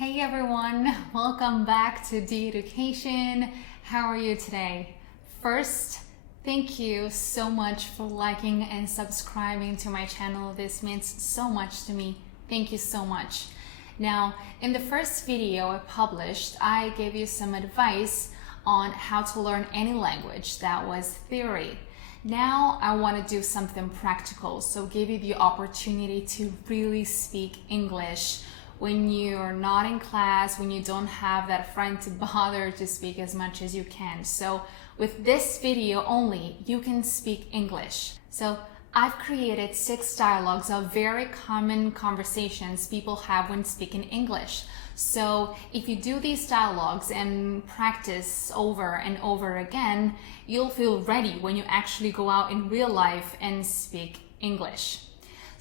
Hey everyone, welcome back to D-Education. How are you today? First, thank you so much for liking and subscribing to my channel. This means so much to me. Thank you so much. Now, in the first video I published, I gave you some advice on how to learn any language. That was theory. Now I want to do something practical, so give you the opportunity to really speak English when you're not in class, when you don't have that friend to bother to speak as much as you can. So with this video only, you can speak English. So I've created 6 dialogues of very common conversations people have when speaking English. So if you do these dialogues and practice over and over again, you'll feel ready when you actually go out in real life and speak English.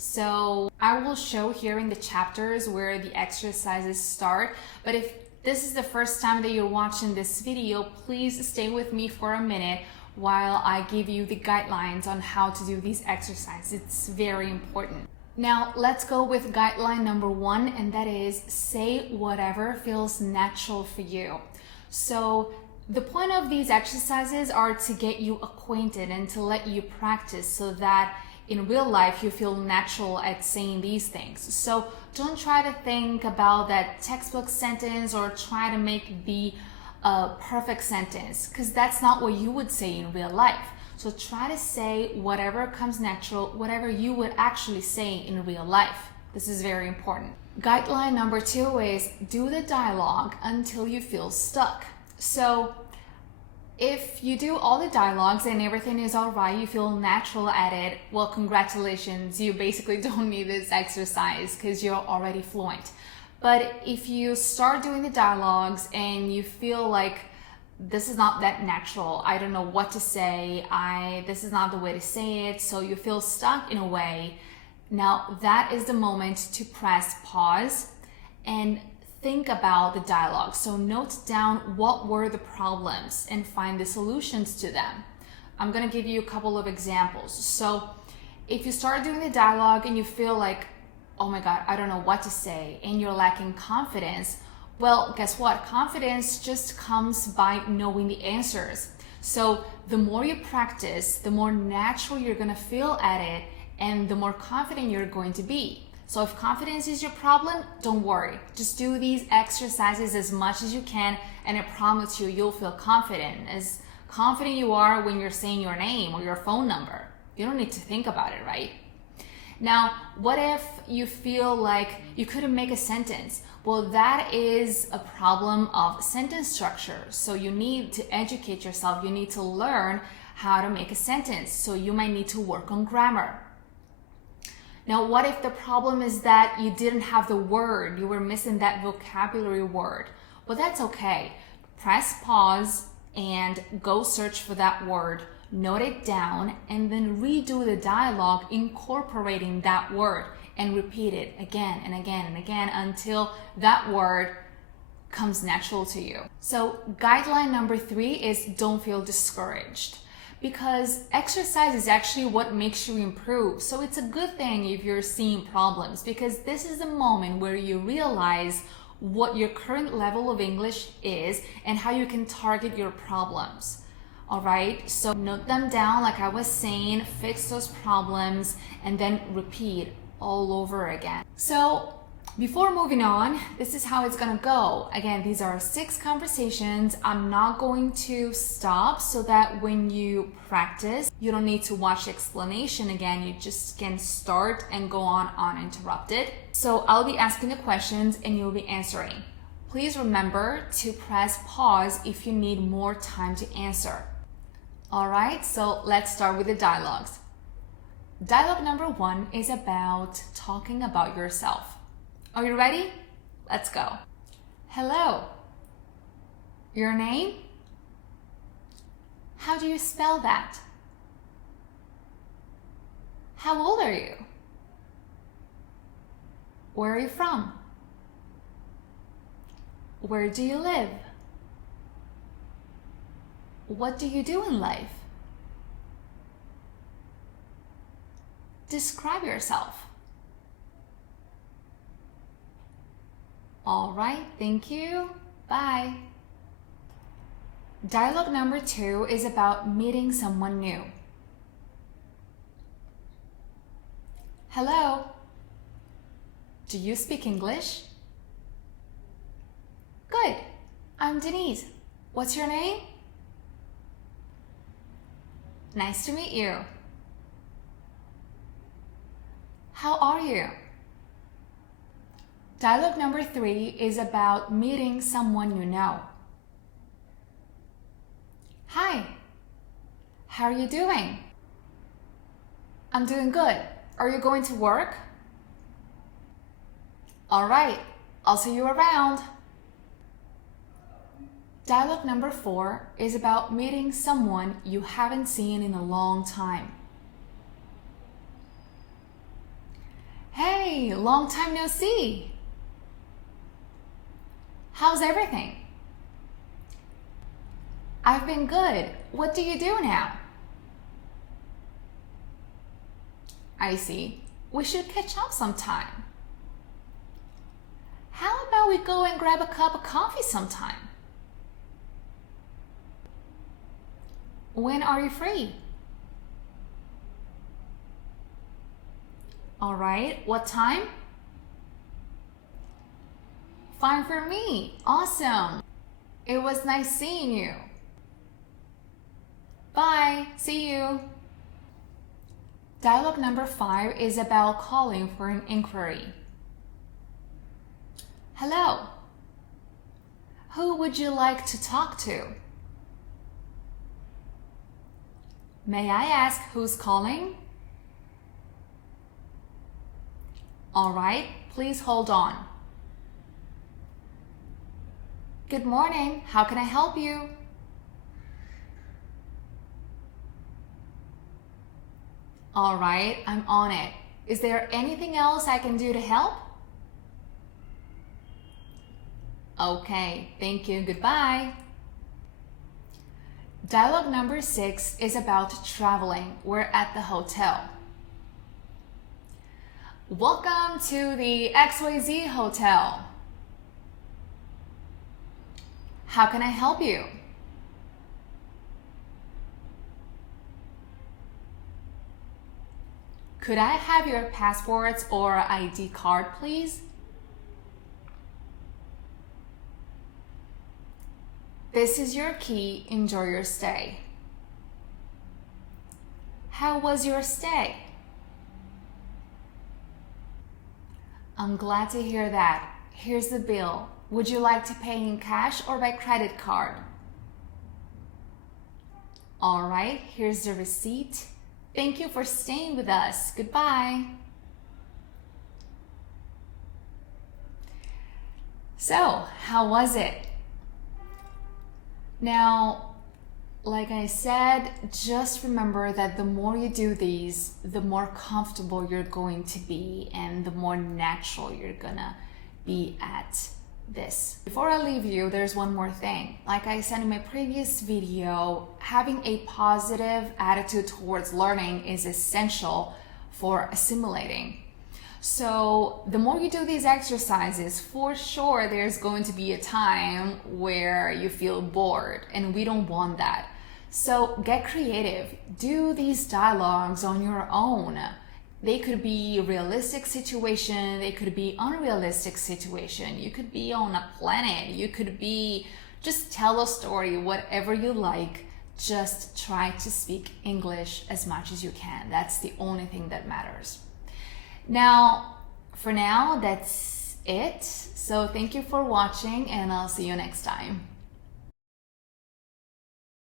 So I will show here in the chapters where the exercises start, but if this is the first time that you're watching this video, please stay with me for a minute while I give you the guidelines on how to do these exercises. It's very important. Now let's go with guideline number 1, and that is say whatever feels natural for you. So the point of these exercises are to get you acquainted and to let you practice so that in real life you feel natural at saying these things. So don't try to think about that textbook sentence or try to make the perfect sentence, because that's not what you would say in real life. So try to say whatever comes natural, whatever you would actually say in real life. This is very important. Guideline number 2 is do the dialogue until you feel stuck. So if you do all the dialogues and everything is all right, you feel natural at it, well, congratulations, you basically don't need this exercise because you're already fluent. But if you start doing the dialogues and you feel like this is not that natural, I don't know what to say, this is not the way to say it, so you feel stuck in a way, now that is the moment to press pause and think about the dialogue. So note down what were the problems and find the solutions to them. I'm going to give you a couple of examples. So if you start doing the dialogue and you feel like, oh my God, I don't know what to say, and you're lacking confidence, well, guess what? Confidence just comes by knowing the answers. So the more you practice, the more natural you're going to feel at it, and the more confident you're going to be. So if confidence is your problem, don't worry. Just do these exercises as much as you can, and I promise you, you'll feel confident. As confident you are when you're saying your name or your phone number. You don't need to think about it, right? Now, what if you feel like you couldn't make a sentence? Well, that is a problem of sentence structure. So you need to educate yourself. You need to learn how to make a sentence. So you might need to work on grammar. Now, what if the problem is that you didn't have the word, you were missing that vocabulary word? Well, that's okay. Press pause and go search for that word, note it down, and then redo the dialogue incorporating that word and repeat it again and again and again until that word comes natural to you. So guideline number 3 is don't feel discouraged, because exercise is actually what makes you improve. So it's a good thing if you're seeing problems, because this is the moment where you realize what your current level of English is and how you can target your problems. All right, so note them down like I was saying, fix those problems, and then repeat all over again. So before moving on, this is how it's gonna go. Again, these are 6 conversations. I'm not going to stop so that when you practice, you don't need to watch the explanation again. You just can start and go on uninterrupted. So I'll be asking the questions and you'll be answering. Please remember to press pause if you need more time to answer. All right, so let's start with the dialogues. Dialogue number 1 is about talking about yourself. Are you ready? Let's go. Hello. Your name? How do you spell that? How old are you? Where are you from? Where do you live? What do you do in life? Describe yourself. All right, thank you. Bye. Dialogue number 2 is about meeting someone new. Hello. Do you speak English? Good. I'm Denise. What's your name? Nice to meet you. How are you? Dialogue number 3 is about meeting someone you know. Hi. How are you doing? I'm doing good. Are you going to work? All right. I'll see you around. Dialogue number 4 is about meeting someone you haven't seen in a long time. Hey, long time no see. How's everything? I've been good. What do you do now? I see. We should catch up sometime. How about we go and grab a cup of coffee sometime? When are you free? All right, what time? Fine for me. Awesome. It was nice seeing you. Bye. See you. Dialogue number 5 is about calling for an inquiry. Hello. Who would you like to talk to? May I ask who's calling? All right, please hold on. Good morning. How can I help you? All right, I'm on it. Is there anything else I can do to help? Okay, thank you. Goodbye. Dialogue number 6 is about traveling. We're at the hotel. Welcome to the XYZ Hotel. How can I help you? Could I have your passports or ID card, please? This is your key. Enjoy your stay. How was your stay? I'm glad to hear that. Here's the bill. Would you like to pay in cash or by credit card? All right, here's the receipt. Thank you for staying with us. Goodbye. So, how was it? Now, like I said, just remember that the more you do these, the more comfortable you're going to be and the more natural you're gonna be at this. Before I leave you, there's one more thing. Like I said in my previous video, having a positive attitude towards learning is essential for assimilating. So the more you do these exercises, for sure there's going to be a time where you feel bored, and we don't want that. So get creative. Do these dialogues on your own. They could be realistic situation, they could be unrealistic situation. You could be on a planet, you could be just tell a story, whatever you like. Just try to speak English as much as you can. That's the only thing that matters. Now, for now, that's it. So thank you for watching, and I'll see you next time.